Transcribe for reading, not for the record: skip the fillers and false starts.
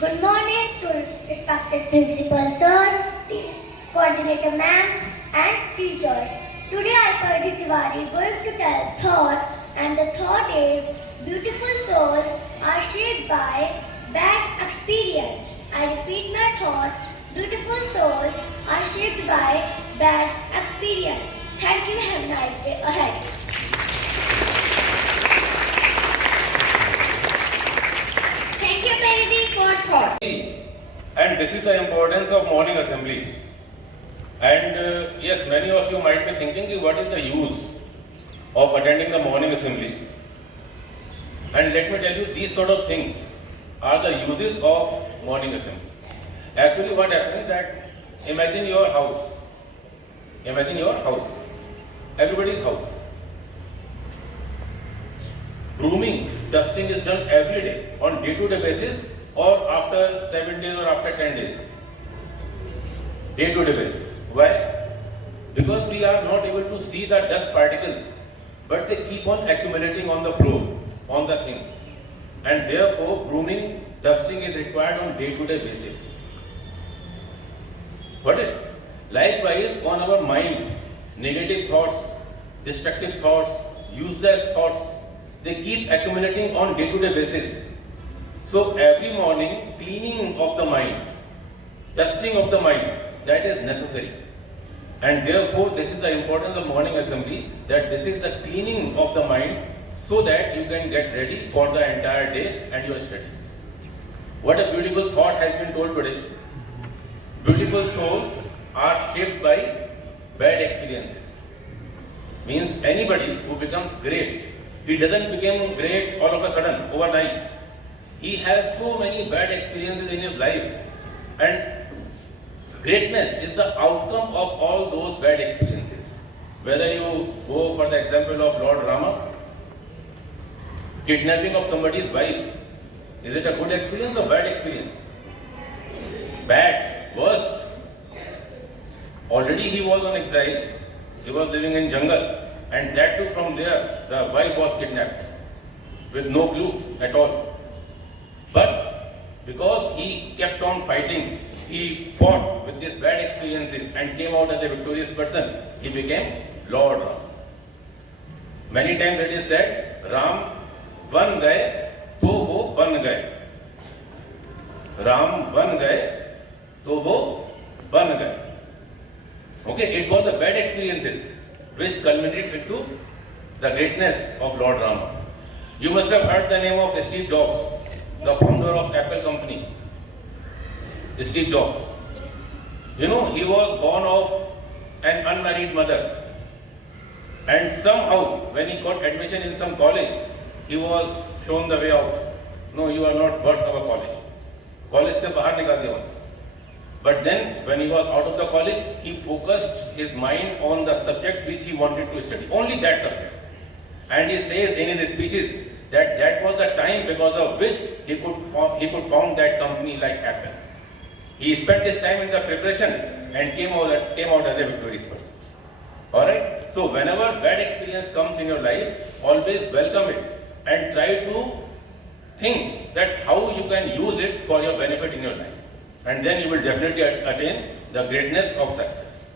Good morning to respected principal sir, coordinator ma'am and teachers. Today I, Pardi Tiwari, going to tell thought, and the thought is beautiful souls are shaped by bad experience. I repeat my thought, beautiful souls are shaped by bad experience. Thank you, have a nice day ahead. Thank you, Paridi, for thought. And this is the importance of morning assembly. And yes, many of you might be thinking, what is the use of attending the morning assembly? And let me tell you, these sort of things are the uses of morning assembly. Actually, what happens that imagine your house. Imagine your house. Everybody's house. Grooming, dusting is done every day on day-to-day basis or after 7 days or after 10 days. Day-to-day basis. Why? Because we are not able to see the dust particles, but they keep on accumulating on the floor, on the things. And therefore, grooming, dusting is required on day-to-day basis. Got it? Likewise, on our mind, negative thoughts, destructive thoughts, useless thoughts, they keep accumulating on day-to-day basis. So every morning, cleaning of the mind, dusting of the mind, that is necessary. And therefore, this is the importance of morning assembly, that this is the cleaning of the mind so that you can get ready for the entire day and your studies. What a beautiful thought has been told today. Beautiful souls are shaped by bad experiences. Means anybody who becomes great, he doesn't become great all of a sudden, overnight. He has so many bad experiences in his life, and greatness is the outcome of all those bad experiences. Whether you go for the example of Lord Rama, kidnapping of somebody's wife, is it a good experience or bad experience? Bad, worst. Already he was on exile, he was living in jungle, and that too from there, the wife was kidnapped with no clue at all. But because he kept on fighting, he fought with these bad experiences and came out as a victorious person, he became Lord Ram. Many times it is said, Ram van gaye, to wo ban gaye. Ram van gaye, to wo ban gaye. Okay, it was the bad experiences which culminated into the greatness of Lord Rama. You must have heard the name of Steve Jobs, the founder of Apple company. Steve Jobs. You know, he was born of an unmarried mother. And somehow, when he got admission in some college, he was shown the way out. No, you are not worth of a college. College se bahar nikal diya. But then, when he was out of the college, he focused his mind on the subject which he wanted to study. Only that subject. And he says in his speeches that that was the time because of which he could found that company like Apple. He spent his time in the preparation and came out as a victorious person. Alright? So whenever bad experience comes in your life, always welcome it and try to think that how you can use it for your benefit in your life. And then you will definitely attain the greatness of success.